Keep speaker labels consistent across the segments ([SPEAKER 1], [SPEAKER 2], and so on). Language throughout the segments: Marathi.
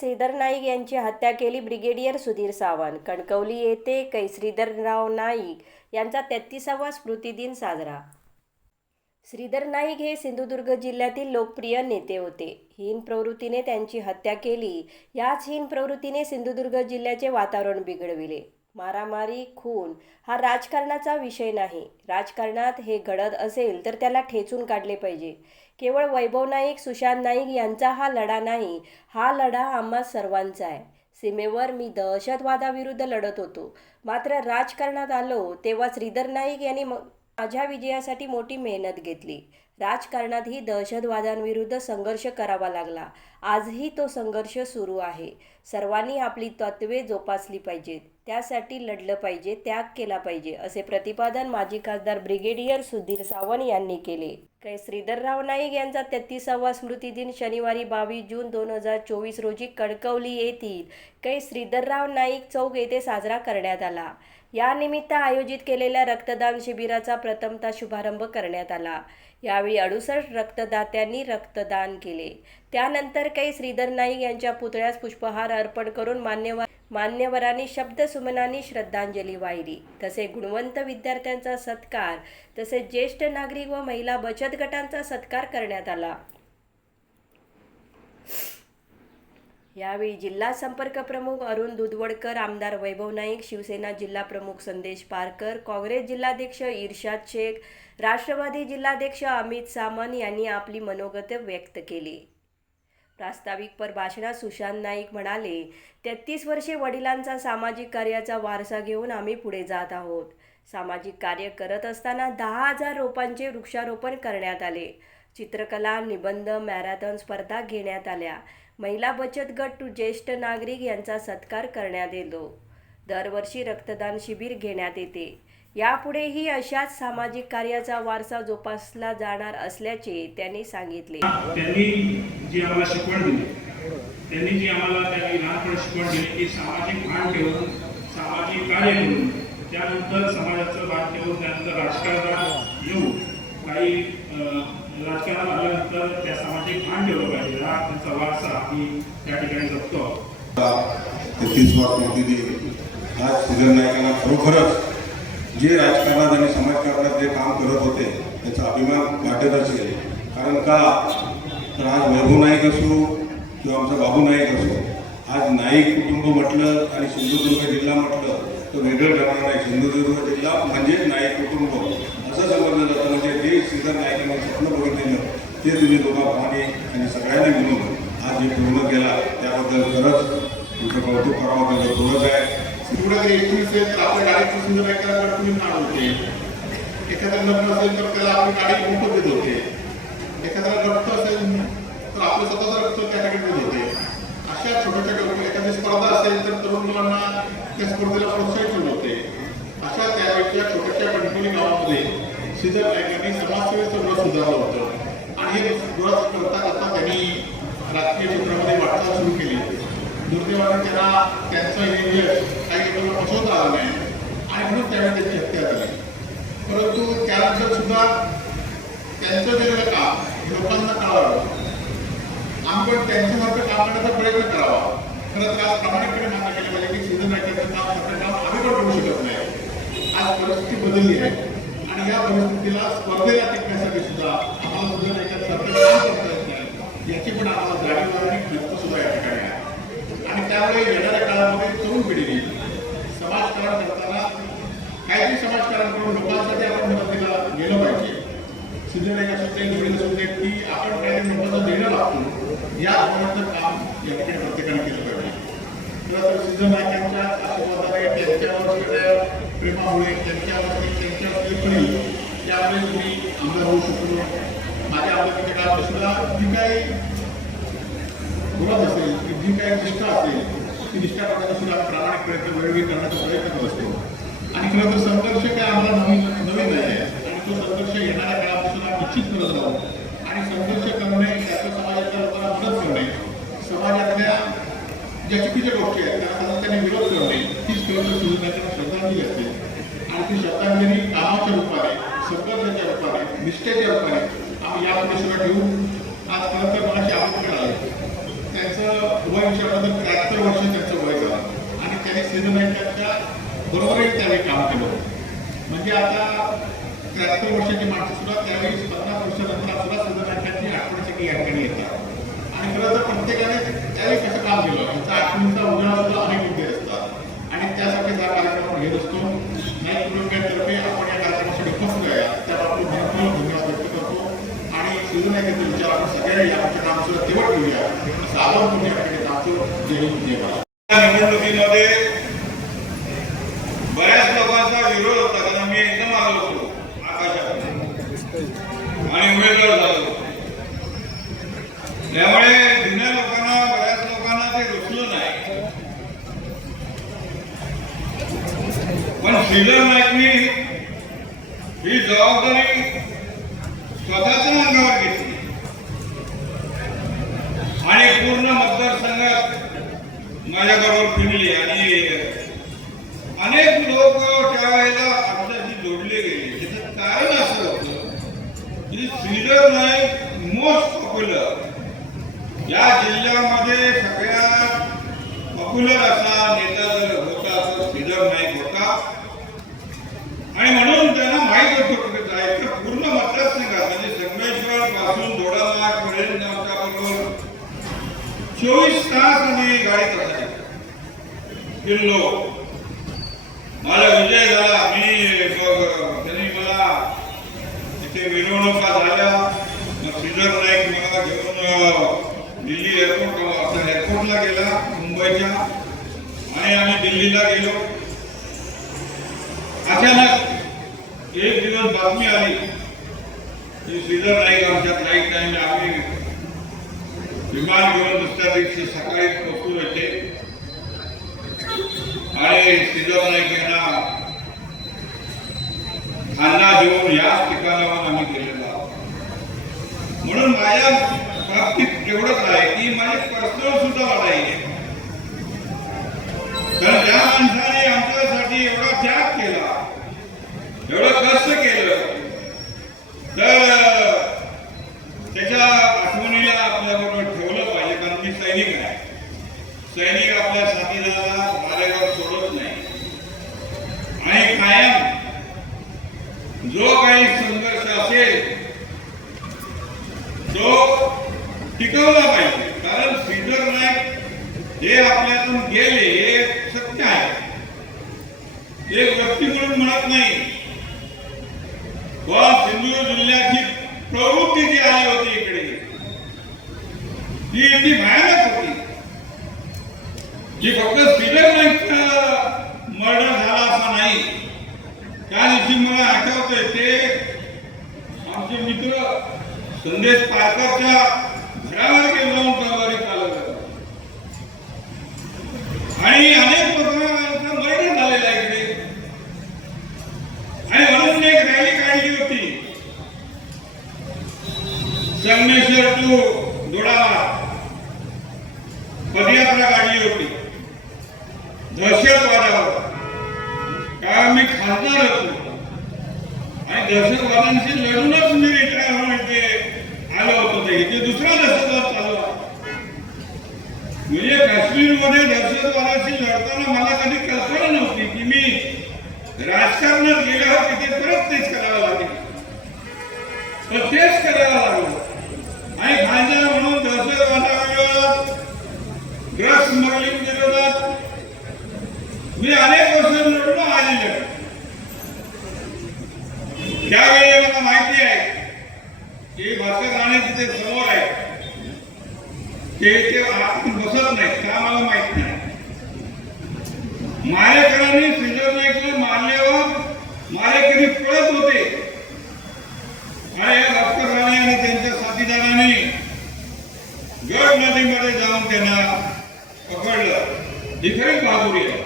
[SPEAKER 1] श्रीधर नाईक यांची हत्या केली ब्रिगेडियर सुधीर सावंत. कणकवली येथे कै श्रीधरराव नाईक यांचा तेहतीसावा स्मृतिदिन साजरा. श्रीधर नाईक हे सिंधुदुर्ग जिल्ह्यातील लोकप्रिय नेते होते. हीन प्रवृत्तीने त्यांची हत्या केली. याच हीन प्रवृत्तीने सिंधुदुर्ग जिल्ह्याचे वातावरण बिघडविले. मारामारी खून हा राजकारणाचा विषय नाही. राजकारणात हे घडत असेल तर त्याला ठेचून काढले पाहिजे. केवळ वैभव नाईक सुशांत नाईक यांचा हा लढा नाही हा लढा आम्हा सर्वांचा आहे. सीमेवर मी दहशतवादाविरुद्ध लढत होतो. मात्र राजकारणात आलो तेव्हा श्रीधर नाईक यांनी माझ्या विजयासाठी मोठी मेहनत घेतली. राजकारणातही दहशतवादांविरुद्ध संघर्ष करावा लागला. आजही तो संघर्ष सुरू आहे. सर्वांनी आपली तत्त्वे जोपासली पाहिजेत. त्यासाठी लढलं पाहिजे त्याग केला पाहिजे असे प्रतिपादन माजी खासदार ब्रिगेडियर सुधीर सावंत यांनी केले. कै. श्रीधरराव नाईक यांचा तेहतीसावा स्मृतिदिन शनिवारी बावीस जून दोन हजार चोवीस रोजी कणकवली येथील कै. श्रीधरराव नाईक चौक येथे साजरा करण्यात आला. यानिमित्त आयोजित केलेल्या रक्तदान शिबिराचा प्रथमतः शुभारंभ करण्यात आला. यावेळी अडुसष्ट रक्तदात्यांनी रक्तदान केले. त्यानंतर काही श्रीधर नाईक यांच्या पुतळ्यास पुष्पहार अर्पण करून मान्यवर मान्यवरांनी शब्दसुमनांनी श्रद्धांजली वाहिली. तसे गुणवंत विद्यार्थ्यांचा सत्कार तसेच ज्येष्ठ नागरिक व महिला बचत गटांचा सत्कार करण्यात आला. यावेळी जिल्हा संपर्क प्रमुख अरुण दुधवडकर आमदार वैभव नाईक शिवसेना जिल्हा प्रमुख संदेश पारकर काँग्रेस जिल्हाध्यक्ष इर्शाद शेख राष्ट्रवादी जिल्हाध्यक्ष अमित सामंत यांनी आपली मनोगत व्यक्त केली. प्रास्ताविक पर भाषणात सुशांत नाईक म्हणाले तेहतीस वर्षे वडिलांचा सामाजिक कार्याचा वारसा घेऊन आम्ही पुढे जात आहोत. सामाजिक कार्य करत असताना दहा हजार रोपांचे वृक्षारोपण करण्यात आले. चित्रकला निबंध मॅरेथॉन स्पर्धा घेण्यात आल्या. महिला बचत गट ज्येष्ठ नागरिक यांचा सत्कार करण्यात येतो. दरवर्षी रक्तदान शिबिर घेण्यात येते. यापुढेही अशाच सामाजिक कार्याचा वारसा जोपासला जाणार असल्याचे त्यांनी सांगितले.
[SPEAKER 2] त्यांनी जी आम्हाला शिकवण दिली त्यांनी जी आम्हाला त्यांनी लहानपण शिकवण दिली की सामाजिक भान ठेवून सामाजिक कार्य करून त्यानंतर समाजाचं भान ठेवून त्यानंतर राजकारणात येऊन काही राजकारणात आल्यानंतर त्या सामाजिक भान ठेवलं पाहिजे. हा त्यांचा वारसा आम्ही त्या ठिकाणी जपतो आहोत.
[SPEAKER 3] तेहतीसवा स्मृतिदिन आज श्रीधर नायकांना खरोखरच जे राजकारणात आणि समाजकारणात जे काम करत होते त्याचा अभिमान वाटत असेल. कारण का? तर आज वैभव नाईक असो किंवा आमचा बाबू नाईक असो आज नाईक कुटुंब म्हटलं आणि सिंधुदुर्ग जिल्हा म्हटलं तर वेगळं ठरणार नाही. सिंधुदुर्ग जिल्हा म्हणजेच नाईक कुटुंब. असं समजलं जातं म्हणजे जे श्रीधर नाईकांनी स्वप्न बघितलेलं ते तुम्ही दोघा दोघांप्रमाणे आणि सगळ्यांना मिळून आज जे पूर्ण केला. त्याबद्दल खरंच तुमचं कौतुक करावं त्याचं गौरव आहे.
[SPEAKER 4] एवढं एकवीस आहे तर आपल्या गाडीची सुंदर आहे त्याला तुम्ही नाव होते. एखादा लग्न असेल तर त्याला आपली गाडी मोठं देत होते. एखाद्याला रक्त असेल तर आपलं स्वतःचं रक्त त्या देत होते. अशा छोट्या छोट्या गोष्टी एखादी स्पर्धा असेल तर तरुण मुलांना त्या स्पर्धेला प्रोत्साहित होते. अशा त्यावेळेच्या छोट्याशा कणकवली गावामध्ये श्रीधर नाईकांनी समाजसेवेचं व्रत सुधारलं होतं आणि हे व्रत करता करता त्यांनी राजकीय क्षेत्रामध्ये वाटचाल सुरू केली दुर्दैवाने त्यांना त्यांचं हे यश काही लोकांना पचवता आलं नाही आणि म्हणून त्यावेळी त्यांची हत्या झाली परंतु त्यानंतर सुद्धा त्यांचं केलेलं काम लोकांना कळावं आपण त्यांच्यासारखं काम करण्याचा प्रयत्न करावा खरं तर आज प्रामाणिकपणे मान्य केलं पाहिजे की सीझन नायकांचं काम काम आम्ही पण करू शकत नाही आज परिस्थिती बदलली आहे आणि या परिस्थितीला स्पर्धेला टिकण्यासाठी सुद्धा आम्हाला सुद्धा रायटरसारखं काम करता येत नाही. याची पण आम्हाला जाणीव आणि खर्च सुद्धा या ठिकाणी आहे. आणि त्यामुळे येणाऱ्या काळामध्ये तरुण पिढीने समाजकारण करताना काहीतरी समाजकारण करून लोकांसाठी आपण मदतीला गेलं पाहिजे. सिद्धनायक सुद्धा दे सुद्धा की आपण काहीतरी लोकांचा देणं लागतो या धोरणाचं काम या ठिकाणी प्रत्येकाने केलं पाहिजे. खरं तर सिद्धनायकांच्या आशीर्वादाने त्यांच्यावर सगळ्या प्रेमामुळे त्यांच्यावरती त्यांच्या लेखणी त्यामुळे मी आमदार होऊ शकलो. माझ्या आमदारकीच्या काळात जी काही बोलत असेल की जी काही निष्ठा असेल ती निष्ठा करण्याचा सुद्धा प्रामाणिक प्रयत्न वेळोवेळी करण्याचा प्रयत्न करत असतो. आणि खरं तर संघर्ष काय आम्हाला नवीन नवीन नाही आहे. आणि तो संघर्ष येणाऱ्या काळापासून आम्ही निश्चित करत आहोत. आणि संघर्ष करणे त्याचं समाजातल्या लोकांना मदत करणे समाजातल्या ज्या चुकीच्या गोष्टी आहेत त्यांना सातत्याने विरोध करणे हीच खरं तर सुधारण्याची श्रद्धांजली असते आणि ती श्रद्धांजली कामाच्या रूपाने संघर्षाच्या रूपाने निष्ठेच्या रूपाने आम्ही या परिसरात घेऊन आज खरं तर मला आरोग्य आलं. त्यांचं वय विचारलं त्र्याहत्तर वर्ष त्यांचं वय झालं. आणि त्यांनी सिद्धनायकांच्या बरोबरही त्यावेळी काम केलं. म्हणजे आता त्र्याहत्तर वर्षाची माणसं सुद्धा त्यावेळी पन्नास वर्षानंतर सुद्धा सिद्धनायकांची आठवणीसाठी या ठिकाणी येतात. आणि खरं तर प्रत्येकाने त्यावेळी कसं काम केलं? याचा आठवणीचा उजाळा सुद्धा अनेक मुद्दे असतात. आणि त्यासाठी घेत असतो नाही कुटुंबियांतर्फे आपण या कार्यक्रमासाठी उपस्थित आहे त्या बाबतीत भरपूर धन्यवाद व्यक्त करतो आणि सिद्धनायकाचे विचार आपण सगळ्या या आमच्या नाम तेवढ ठेवूया असं आवाहन तुम्ही आपल्याकडे ठिकाणी जय हिंद जय भारत
[SPEAKER 5] निवडणुकीमध्ये बऱ्याच लोकांचा विरोध होता कारण मी एकदम आलो होतो आकाशात आणि उमेदवार झालो त्यामुळे जुन्या लोकांना बऱ्याच लोकांना ते रुचलं नाही पण श्रीधर नाईकनी ही जबाबदारी स्वतःच्या अंगावर घेतली. आणि पूर्ण मतदारसंघात माझ्याबरोबर फिरली आणि अनेक लोक त्यावेळेला आमच्याशी जोडले गेले. त्याचं कारण असं होतं की श्रीधर नाईक मोस्ट पॉप्युलर या जिल्ह्यामध्ये सगळ्यात पॉप्युलर असा नेता जर होता तर श्रीधर नाईक होता आणि म्हणून त्यांना माहीत होतं कुठे जायचं पूर्ण मतदारसंघात म्हणजे संगमेश्वर पासून दोडाला पर्यंत आमच्या बरोबर. चोवीस तास आम्ही गाडीत असायचो फिरलो. माझा विजय झाला. मी त्यांनी मला तिथे मिरवणुका झाल्या. मग श्रीधर नाईक मला घेऊन दिल्ली एअरपोर्ट आपल्या एअरपोर्टला गेला मुंबईच्या. आणि आम्ही दिल्लीला गेलो. अचानक एक दिवस बातमी आली की श्रीधर नाईक आमच्या फ्लाईट टाइम आम्ही विमान घेऊन दुसऱ्या दिवशी सकाळी पोहोचून येते. आणि श्रीधर नाईक यांना खांदा देऊन याच ठिकाणावर आम्ही गेलेलो आहोत. म्हणून माझ्या बाबतीत एवढंच आहे की माझे पर्सनल सुद्धा लढाई आहे कारण ज्या माणसाने आमच्यासाठी एवढा त्याग केला एवढं कष्ट केलं तर त्याच्या आठवणीला आपल्याबरोबर ठेवलं पाहिजे कारण मी सैनिक आहे सैनिक आपल्या साथीदाराला मारेवर सोडत नाही आणि कायम जो काही संघर्ष असेल तो टिकवला पाहिजे कारण श्रीधर नाईक हे आपल्यातून गेले हे सत्य आहे एक व्यक्ती म्हणून म्हणत नाही. पण सिंधुदुर्ग जिल्ह्याची प्रवृत्ती जी आली होती इकडे. ती इतकी भयानक होती. जी फक्त श्रीधर नाईकचा मर्डर झाला असा नाही त्या दिवशी मला आठवतंय ते आमचे मित्र संदेश पारकरच्या घरावर गेलो जाऊन तलवारी चालवत आणि अनेक लोकांचा मर्डर झालेला आहे इकडे आणि म्हणून एक रॅली काढली होती संगमेश्वर टू दोडावा पदयात्रा काढली होती दहशतवादावर का मी खासदार होतो आणि दहशतवाद्यांशी लढूनच मी रिटायर होऊन इथे आलो होतो ते इथे दुसरा दहशतवाद चालू आहे म्हणजे काश्मीरमध्ये दहशतवादाशी लढताना मला कधी कल्पना नव्हती की मी राजकारणात गेल्यावर तिथे परत तेच करावं लागेल. तर तेच करायला लागलं. आणि खासदार म्हणून दहशतवादाविरोधात ड्रग्स स्मगलिंग विरोधात मी अनेक वर्ष लढलो आलेलो त्यावेळी मला माहिती आहे की भास्कर राणे तिथे समोर आहे ते ते आतून बसत नाही का मला माहीत नाही मारेकरांनी श्रीधर नाईकला मारल्यावर मारेकरी पळत होते. आणि या भास्कर राणे आणि त्यांच्या साथीदारांनी गड नदीमध्ये जाऊन त्यांना पकडलं. ही खरी बहादुरी आहे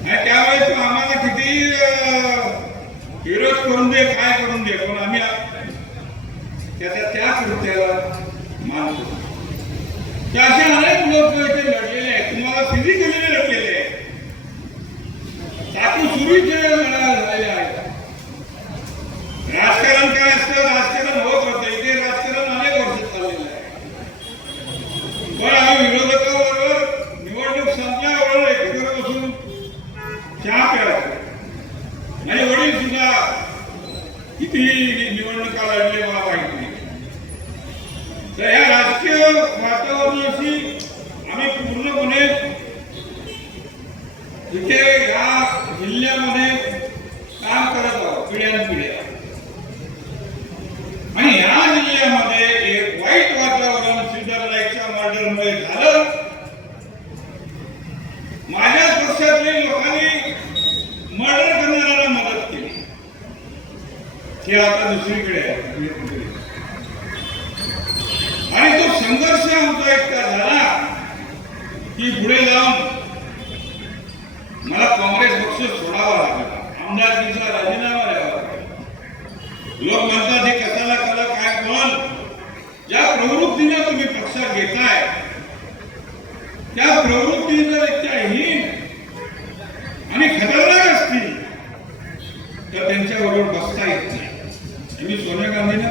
[SPEAKER 5] आणि त्यावेळेस तो आम्हाला किती विरोध करून दे काय करून दे पण आम्ही त्याच्या त्या कृत्याला मानतो. ते असे अनेक लोक इथे लढलेले आहेत. तुम्हाला फिजिकली लढलेले आहेत. चाकू सुरीचे लढा झालेले आहेत. राजकारण काय असतं राजकारण होत होतं. इथे राजकारण अनेक वर्ष चाललेलं आहे. पण आम्ही विरोधकाबरोबर निवडणूक संपल्याबरोबर एकत्र बसून चहा प्यायचो. आणि वडील सुद्धा किती निवडणुका लढले मला माहिती तर या राजकीय वातावरणाशी आम्ही पूर्णपणे इथे या जिल्ह्यामध्ये काम करत आहोत पिढ्यानपिढ्या आणि या जिल्ह्यामध्ये एक वाईट वातावरण श्रीधर नाईकच्या मर्डरमुळे झालं माझ्या पक्षातल्या लोकांनी मर्डर करणाऱ्याला मदत केली ते आता दुसरीकडे आहे संघर्ष आमचा एकटा झाला की पुढे जाऊन मला काँग्रेस पक्ष सोडावा लागला. आमदारकीचा राजीनामा द्यावा लोक म्हणतात हे कशाला कला काय कोण? ज्या प्रवृत्तीने तुम्ही पक्षात घेताय त्या प्रवृत्ती जर इतक्या हीन आणि खतरनाक असतील तर त्यांच्याबरोबर बसता येत नाही. मी सोनिया गांधींना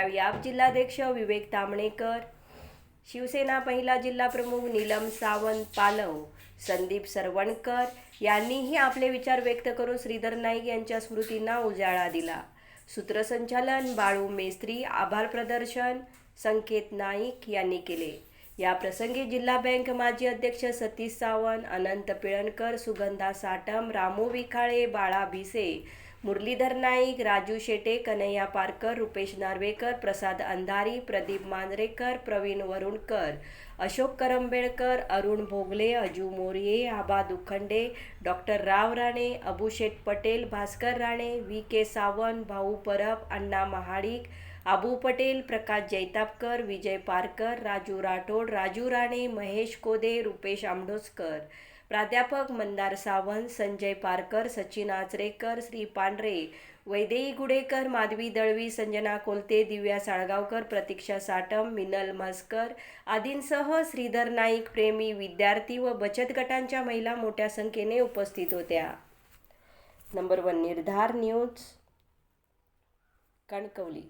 [SPEAKER 1] करावी आप जिल्हाध्यक्ष विवेक तांबणेकर शिवसेना महिला जिल्हा प्रमुख नीलम सावंत पालव. संदीप सरवणकर यांनीही आपले विचार व्यक्त करून श्रीधर नाईक यांच्या स्मृतींना उजाळा दिला. सूत्रसंचालन बाळू मेस्त्री. आभार प्रदर्शन संकेत नाईक यांनी केले. या प्रसंगी जिल्हा बँक माजी अध्यक्ष सतीश सावंत अनंत पिळणकर सुगंधा साटम रामू विखाळे बाळा भिसे मुरलीधर नाईक राजू शेटे कन्हैया पारकर रुपेश नार्वेकर प्रसाद अंधारी Pradeep Manjrekar Pravin वरुणकर Ashok Karambelkar Arun Bhogale Aju Moriye Aaba Dukhande doctor Rao Rane Abusheth Patel Bhaskar Rane V K Sawant Bhau Parab Anna Mahadik Abu Patel प्रकाश जैतापकर विजय पारकर राजू राठोड राजू राणे महेश कोदे रुपेश आमडोसकर. प्राध्यापक मंदार सावंत संजय पारकर सचिन आचरेकर श्री पांढरे वैदेही गुडेकर माधवी दळवी संजना कोलते दिव्या साळगावकर प्रतीक्षा साटम मिनल म्हस्कर आदींसह श्रीधर नाईक प्रेमी विद्यार्थी व बचत गटांच्या महिला मोठ्या संख्येने उपस्थित होत्या. Number one Nirdhar news Kankavli.